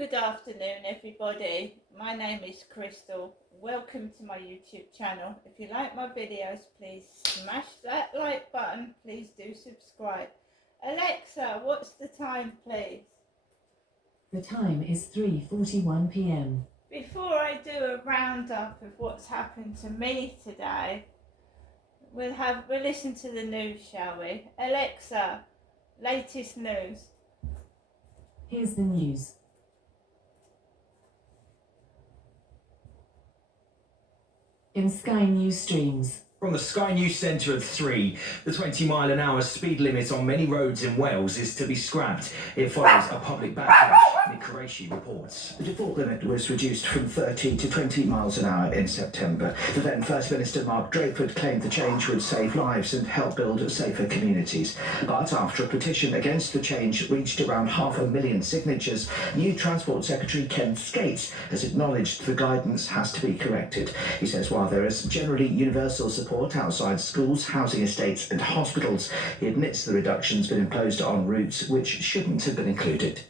Good afternoon, everybody. My name is Crystal. Welcome to my YouTube channel. If you like my videos, please smash that like button. Please do subscribe. Alexa, what's the time, please? The time is 3:41 p.m. Before I do a roundup of what's happened to me today, we'll listen to the news, shall we? Alexa, latest news. Here's the news. In Sky News streams. From the Sky News Centre at 3, the 20-mile-an-hour speed limit on many roads in Wales is to be scrapped. It follows a public backlash. Nick Qureshi reports. The default limit was reduced from 30 to 20 miles an hour in September. The then First Minister Mark Drakeford claimed the change would save lives and help build safer communities. But after a petition against the change reached around 500,000 signatures, new Transport Secretary Ken Skates has acknowledged the guidance has to be corrected. He says while there is generally universal support outside schools, housing estates and hospitals, he admits the reduction's been imposed on routes which shouldn't have been included.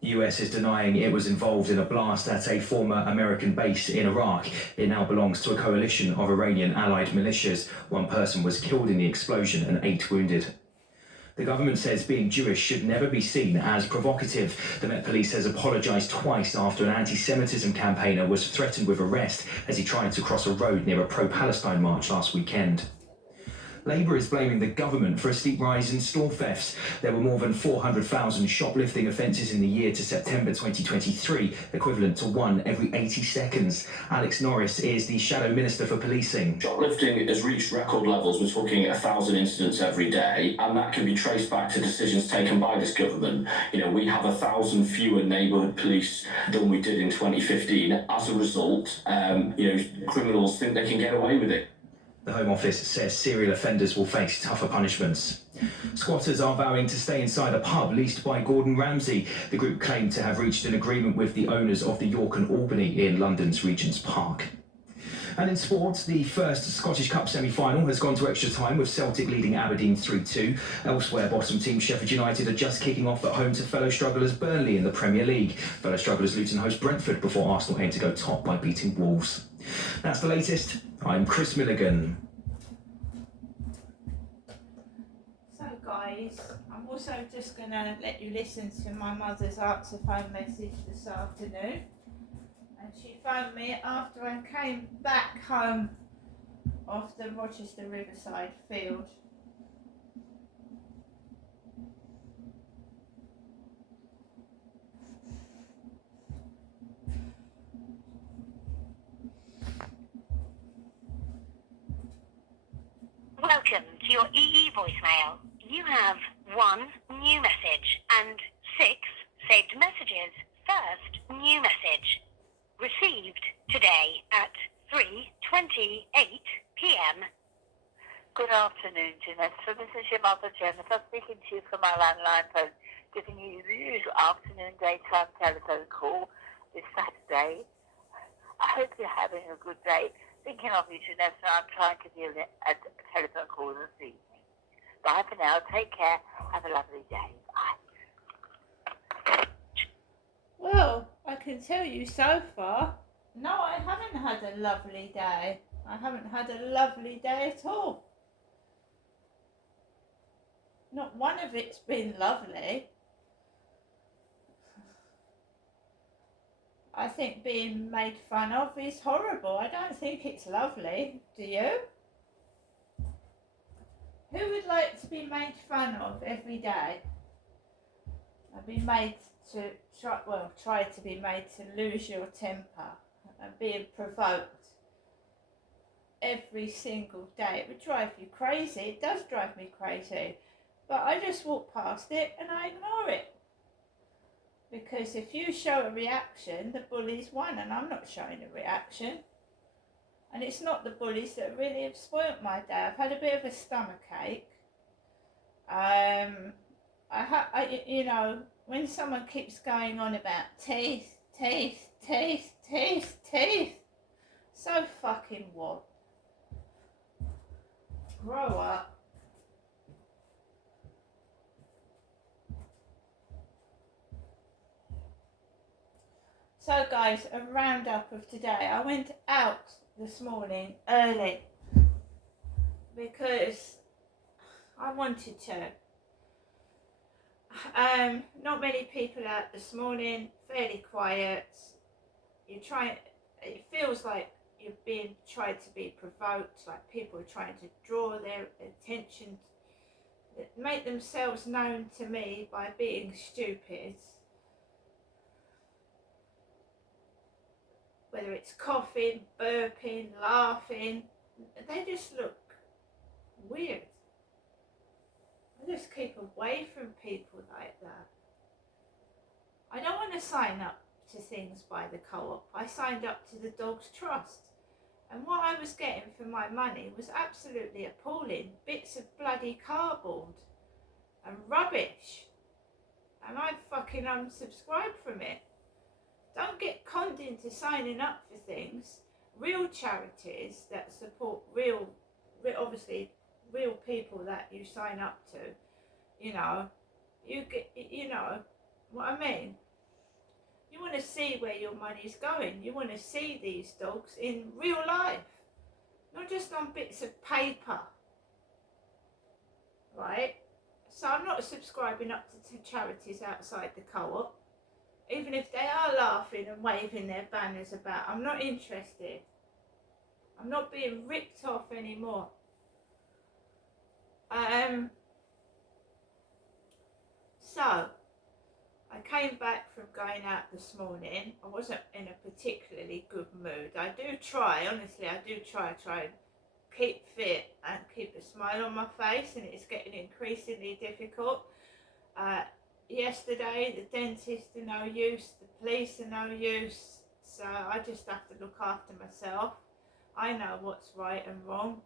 The US is denying it was involved in a blast at a former American base in Iraq. It now belongs to a coalition of Iranian allied militias. One person was killed in the explosion and 8 wounded. The government says being Jewish should never be seen as provocative. The Met Police has apologised twice after an anti-Semitism campaigner was threatened with arrest as he tried to cross a road near a pro-Palestine march last weekend. Labour is blaming the government for a steep rise in store thefts. There were more than 400,000 shoplifting offences in the year to September 2023, equivalent to 1 every 80 seconds. Alex Norris is the Shadow Minister for Policing. Shoplifting has reached record levels. We're talking 1,000 incidents every day, and that can be traced back to decisions taken by this government. We have 1,000 fewer neighbourhood police than we did in 2015. As a result, criminals think they can get away with it. The Home Office says serial offenders will face tougher punishments. Squatters are vowing to stay inside a pub leased by Gordon Ramsay. The group claimed to have reached an agreement with the owners of the York and Albany in London's Regent's Park. And in sports, the first Scottish Cup semi-final has gone to extra time with Celtic leading Aberdeen 3-2. Elsewhere, bottom team Sheffield United are just kicking off at home to fellow strugglers Burnley in the Premier League. Fellow strugglers Luton host Brentford before Arsenal aim to go top by beating Wolves. That's the latest. I'm Chris Milligan. So guys, I'm also just going to let you listen to my mother's answer phone message this afternoon. And she phoned me after I came back home off the Rochester Riverside field. Welcome to your EE voicemail. You have 1 new message and 6 saved messages. First new message. Received today at 3:28 p.m. Good afternoon, Janessa. This is your mother, Jennifer, speaking to you from my landline phone, giving you the usual afternoon, daytime telephone call this Saturday. I hope you're having a good day. Thinking of you, Janessa, I'm trying to give you a telephone call this evening. Bye for now. Take care. Have a lovely day. Bye. Well, I can tell you so far, no, I haven't had a lovely day. I haven't had a lovely day at all. Not one of it's been lovely. I think being made fun of is horrible. I don't think it's lovely. Do you? Who would like to be made fun of every day? I'd be made to try to be made to lose your temper and being provoked every single day. It would drive you crazy. It does drive me crazy. But I just walk past it and I ignore it. Because if you show a reaction, the bullies won, and I'm not showing a reaction. And it's not the bullies that really have spoilt my day. I've had a bit of a stomachache. When someone keeps going on about teeth, so fucking what? Grow up. So guys, a roundup of today. I went out this morning early because I wanted to. Not many people out this morning, fairly quiet. It feels like you're being tried to be provoked, like people are trying to draw their attention, make themselves known to me by being stupid. Whether it's coughing, burping, laughing, they just look weird. I just keep away from people like that. I don't want to sign up to things by the co-op. I signed up to the Dogs Trust, and what I was getting for my money was absolutely appalling. Bits of bloody cardboard and rubbish, and I fucking unsubscribed from it. Don't get conned into signing up for things. Real charities that support real people that you sign up to, you know what I mean? You want to see where your money's going. You want to see these dogs in real life, not just on bits of paper, right? So I'm not subscribing up to charities outside the co-op. Even if they are laughing and waving their banners about, I'm not interested. I'm not being ripped off anymore. So, I came back from going out this morning. I wasn't in a particularly good mood. I do try, honestly, I try and keep fit and keep a smile on my face, and it's getting increasingly difficult. Yesterday, the dentist are no use, the police are no use, so I just have to look after myself. I know what's right and wrong.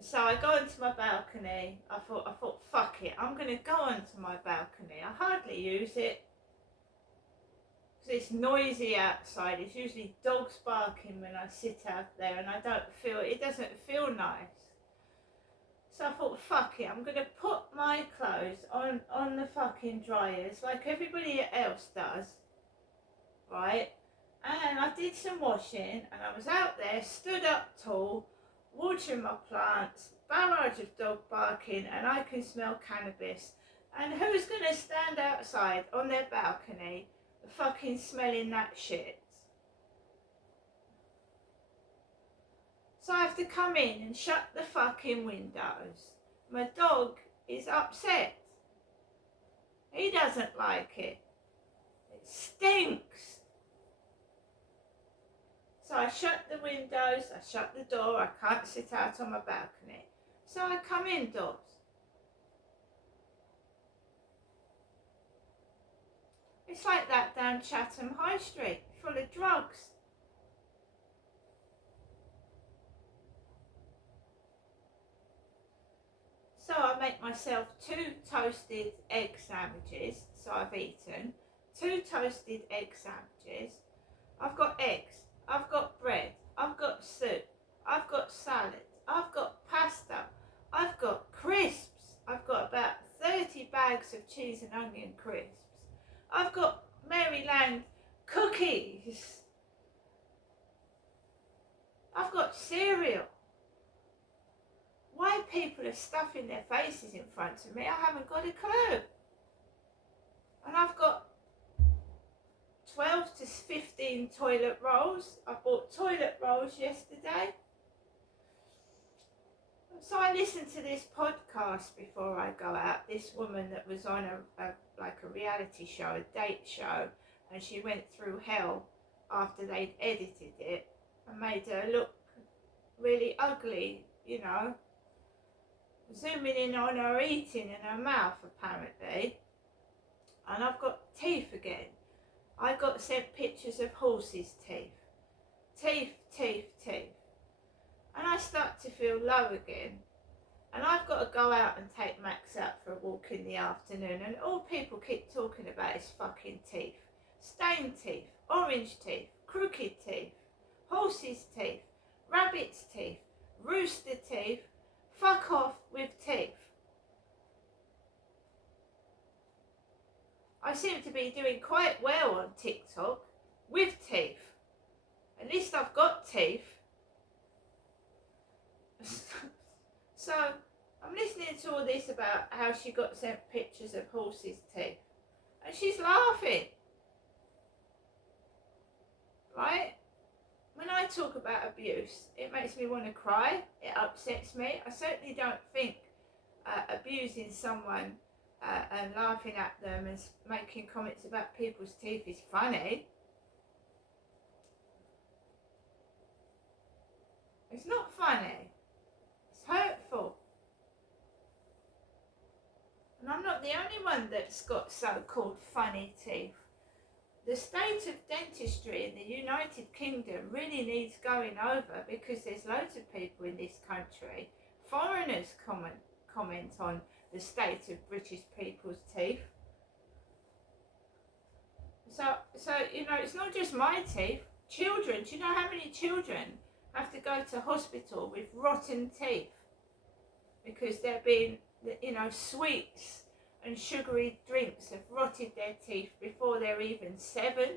So I go onto my balcony. I thought, fuck it, I'm going to go onto my balcony. I hardly use it because it's noisy outside. It's usually dogs barking when I sit out there, and it doesn't feel nice. So I thought, fuck it, I'm going to put my clothes on the fucking dryers like everybody else does, right? And I did some washing, and I was out there, stood up tall, watering my plants, barrage of dog barking, and I can smell cannabis. And who's going to stand outside on their balcony fucking smelling that shit? So I have to come in and shut the fucking windows. My dog is upset. He doesn't like it. It stinks. So I shut the windows, I shut the door, I can't sit out on my balcony. So I come indoors. It's like that down Chatham High Street, full of drugs. So I make myself 2 toasted egg sandwiches, so I've eaten 2 toasted egg sandwiches. I've got eggs, I've got bread, I've got soup, I've got salad, I've got pasta, I've got crisps, I've got about 30 bags of cheese and onion crisps, I've got Maryland cookies, I've got cereal. Why people are stuffing their faces in front of me, I haven't got a clue. And I've got 12 to 15 toilet rolls. I bought toilet rolls yesterday. So I listened to this podcast before I go out. This woman that was on a reality show, a date show, and she went through hell after they'd edited it and made her look really ugly, you know. Zooming in on her eating in her mouth apparently. And I've got teeth again. I got sent pictures of horses' teeth. Teeth. And I start to feel low again. And I've got to go out and take Max out for a walk in the afternoon, and all people keep talking about is fucking teeth. Stained teeth, orange teeth, crooked teeth, horses' teeth, rabbit's teeth, rooster teeth. Fuck off with teeth. I seem to be doing quite well on TikTok. with teeth. At least I've got teeth. So I'm listening to all this about how she got sent pictures of horses' teeth, and she's laughing. Right? When I talk about abuse, it makes me want to cry. It upsets me. I certainly don't think abusing someone and laughing at them and making comments about people's teeth is funny. It's not funny. It's hurtful. And I'm not the only one that's got so-called funny teeth. The state of dentistry in the United Kingdom really needs going over, because there's loads of people in this country, foreigners comment on the state of British people's teeth. So you know, it's not just my teeth. Children, do you know how many children have to go to hospital with rotten teeth because they're being, you know, sweets and sugary drinks have rotted their teeth before they're even 7?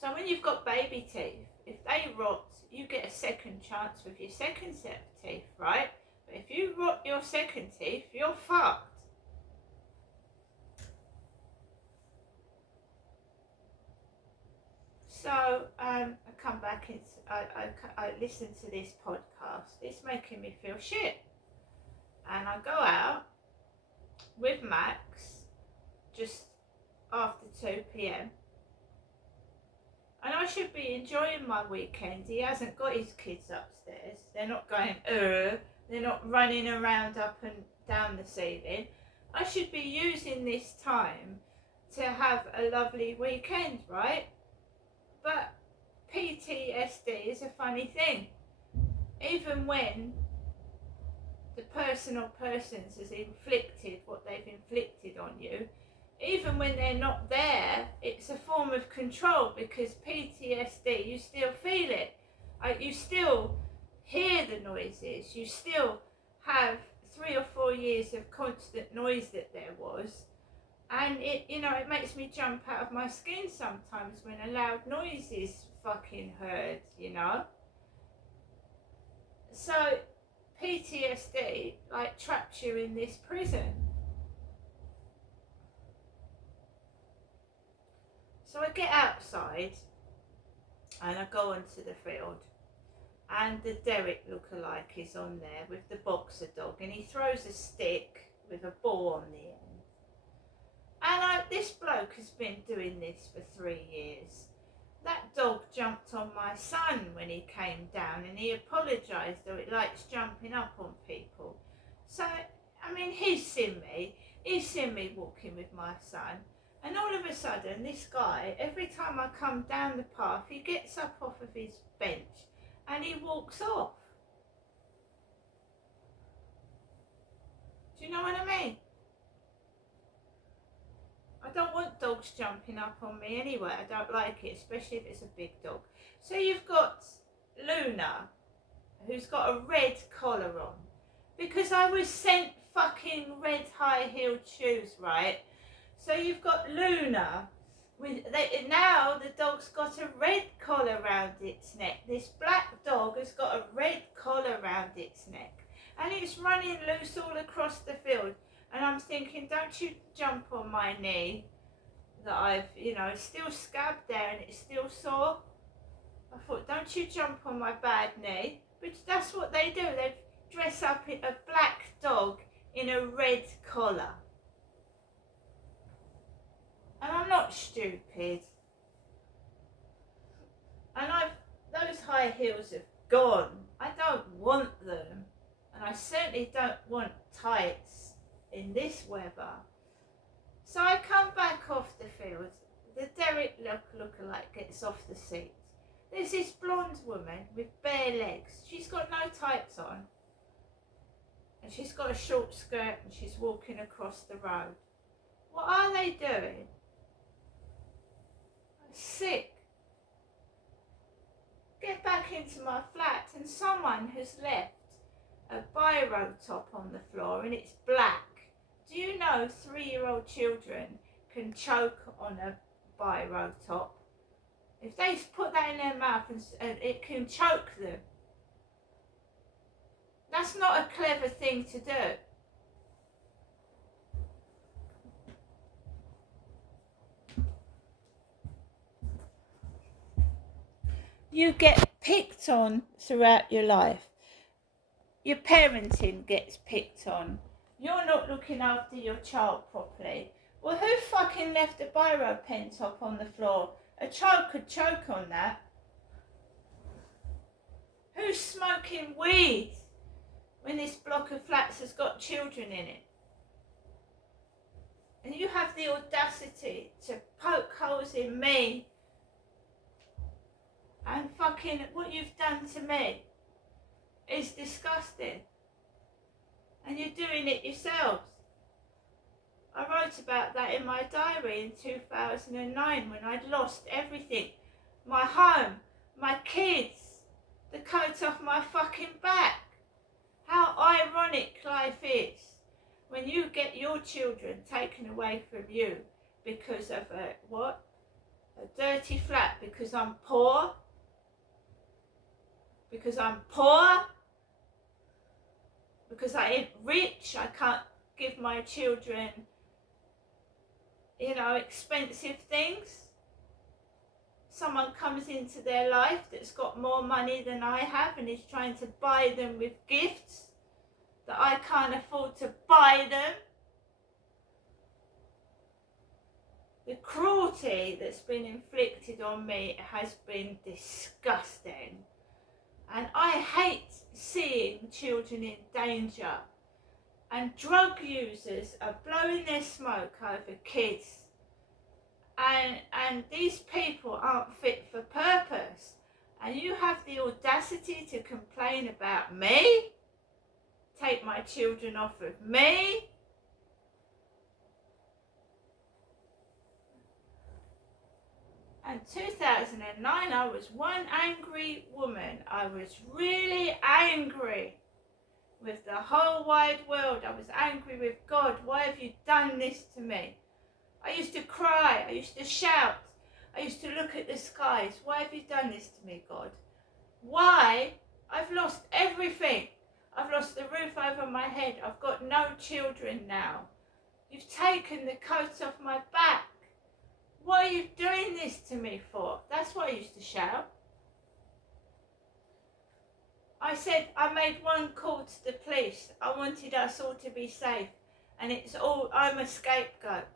So when you've got baby teeth, if they rot, you get a second chance with your second set of teeth, right? But if you rot your second teeth, you're fucked. So I come back and I listen to this podcast. It's making me feel shit. And I go out with Max just after 2 p.m. And I should be enjoying my weekend. He hasn't got his kids upstairs. They're not going, they're not running around up and down the ceiling. I should be using this time to have a lovely weekend, right? But PTSD is a funny thing. Even when the person or persons has inflicted what they've inflicted on you, even when they're not there, it's a form of control, because PTSD, you still feel it. You still hear the noises. You still have 3 or 4 years of constant noise that there was. And it, you know, it makes me jump out of my skin sometimes when a loud noise is fucking heard, you know. So PTSD like traps you in this prison. So I get outside and I go onto the field, and the Derek lookalike is on there with the boxer dog, and he throws a stick with a ball on the end. And this bloke has been doing this for 3 years. That dog jumped on my son when he came down, and he apologised, though it likes jumping up on people. So, I mean, he's seen me walking with my son. And all of a sudden, this guy, every time I come down the path, he gets up off of his bench and he walks off. Do you know what I mean? I don't want dogs jumping up on me anyway. I don't like it, especially if it's a big dog. So you've got Luna, who's got a red collar on, because I was sent fucking red high-heeled shoes, right? So you've got Luna, now the dog's got a red collar around its neck. This black dog has got a red collar around its neck. And it's running loose all across the field. And I'm thinking, don't you jump on my knee that I've, you know, still scabbed there and it's still sore. I thought, don't you jump on my bad knee. But that's what they do. They dress up a black dog in a red collar. And I'm not stupid. And those high heels have gone. I don't want them. And I certainly don't want tights in this weather. So I come back off the field. The Derek lookalike gets off the seat. There's this blonde woman with bare legs. She's got no tights on. And she's got a short skirt and she's walking across the road. What are they doing? I'm sick. Get back into my flat, and someone has left a biro top on the floor and it's black. Do you know 3-year-old children can choke on a biro top? If they put that in their mouth and it can choke them. That's not a clever thing to do. You get picked on throughout your life. Your parenting gets picked on. You're not looking after your child properly. Well, who fucking left a biro pen top on the floor? A child could choke on that. Who's smoking weed when this block of flats has got children in it? And you have the audacity to poke holes in me and fucking what you've done to me is disgusting. And you're doing it yourselves. I wrote about that in my diary in 2009 when I'd lost everything. My home, my kids, the coat off my fucking back. How ironic life is when you get your children taken away from you because of a dirty flat, because I'm poor. Because I'm poor. Because I ain't rich, I can't give my children, expensive things. Someone comes into their life that's got more money than I have and is trying to buy them with gifts that I can't afford to buy them. The cruelty that's been inflicted on me has been disgusting. And I hate seeing children in danger. And drug users are blowing their smoke over kids. And these people aren't fit for purpose. And you have the audacity to complain about me? Take my children off of me? In 2009, I was one angry woman. I was really angry with the whole wide world. I was angry with God. Why have you done this to me? I used to cry. I used to shout. I used to look at the skies. Why have you done this to me, God? Why? I've lost everything. I've lost the roof over my head. I've got no children now. You've taken the coat off my back. What are you doing this to me for? That's what I used to shout. I said, I made one call to the police. I wanted us all to be safe. And I'm a scapegoat.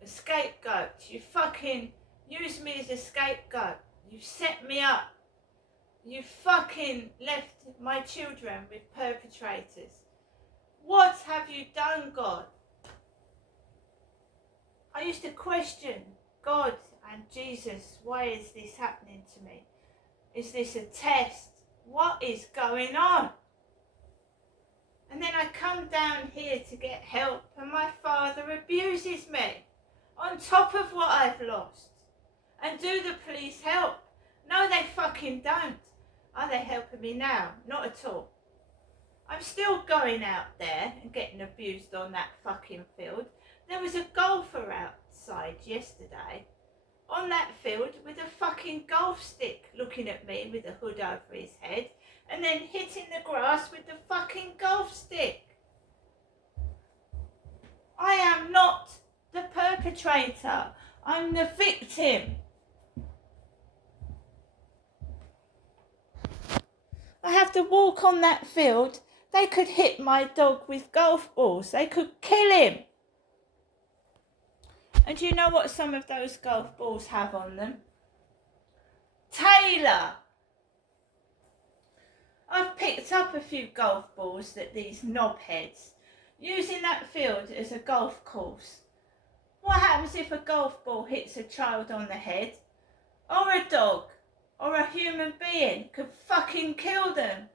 A scapegoat. You fucking use me as a scapegoat. You set me up. You fucking left my children with perpetrators. What have you done, God? I used to question God and Jesus, why is this happening to me? Is this a test? What is going on? And then I come down here to get help and my father abuses me on top of what I've lost. And do the police help? No, they fucking don't. Are they helping me now? Not at all. I'm still going out there and getting abused on that fucking field. There was a golfer outside yesterday on that field with a fucking golf stick looking at me with a hood over his head and then hitting the grass with the fucking golf stick. I am not the perpetrator. I'm the victim. I have to walk on that field. They could hit my dog with golf balls. They could kill him. And do you know what some of those golf balls have on them? Taylor. I've picked up a few golf balls that these knobheads using that field as a golf course. What happens if a golf ball hits a child on the head? Or a dog? Or a human being? Could fucking kill them.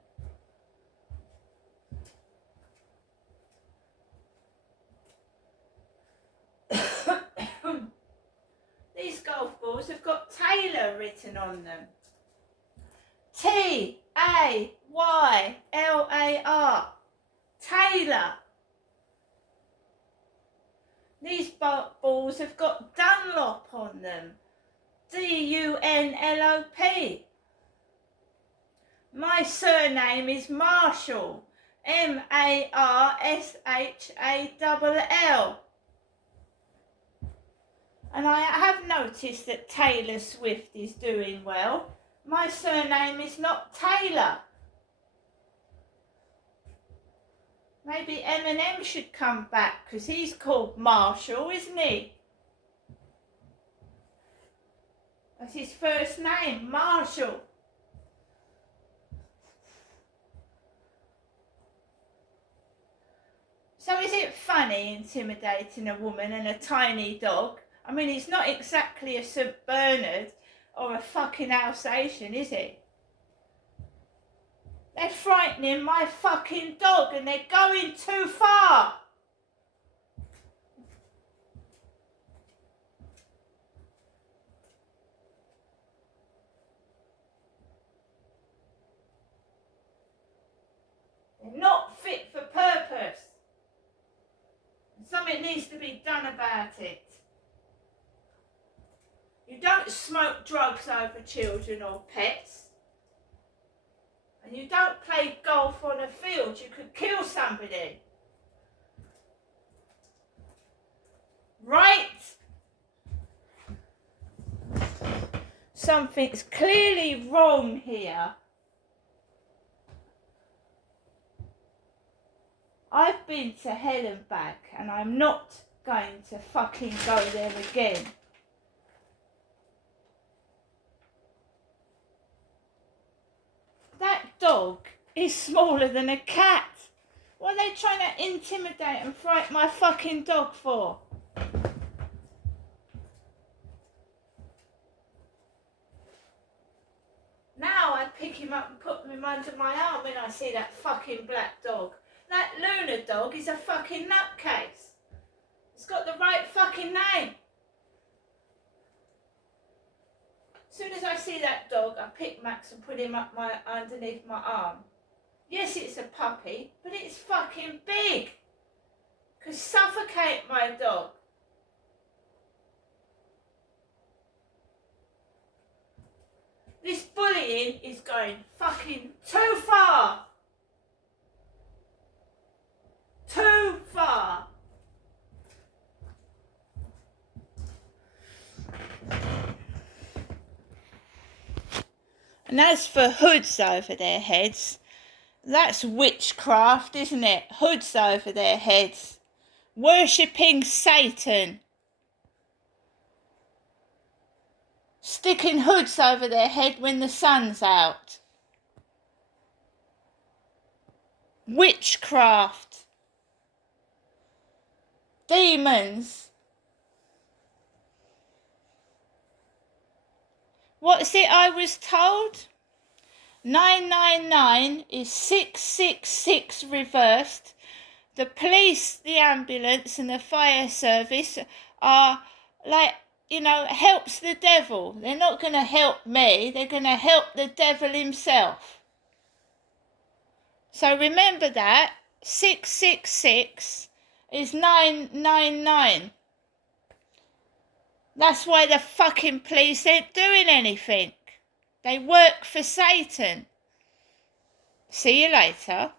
These golf balls have got Taylor written on them. T-A-Y-L-A-R. Taylor. These balls have got Dunlop on them. D-U-N-L-O-P. My surname is Marshall. M-A-R-S-H-A-L-L. And I have noticed that Taylor Swift is doing well. My surname is not Taylor. Maybe Eminem should come back because he's called Marshall, isn't he? That's his first name, Marshall. So is it funny intimidating a woman and a tiny dog? I mean, he's not exactly a St. Bernard or a fucking Alsatian, is he? They're frightening my fucking dog and they're going too far. They're not fit for purpose. Something needs to be done about it. You don't smoke drugs over children or pets. And you don't play golf on a field. You could kill somebody. Right? Something's clearly wrong here. I've been to hell and back and I'm not going to fucking go there again. That dog is smaller than a cat. What are they trying to intimidate and frighten my fucking dog for? Now I pick him up and put him under my arm when I see that fucking black dog. That Luna dog is a fucking nutcase. It's got the right fucking name. As soon as I see that dog, I pick Max and put him up underneath my arm. Yes, it's a puppy, but it's fucking big. Could suffocate my dog. This bullying is going fucking too far. Too far. And as for hoods over their heads, that's witchcraft, isn't it? Hoods over their heads. Worshipping Satan. Sticking hoods over their head when the sun's out. Witchcraft. Demons. What's it I was told? 999 is 666 reversed. The police, the ambulance and the fire service are like, helps the devil. They're not going to help me. They're going to help the devil himself. So remember that. 666 is 999. That's why the fucking police ain't doing anything. They work for Satan. See you later.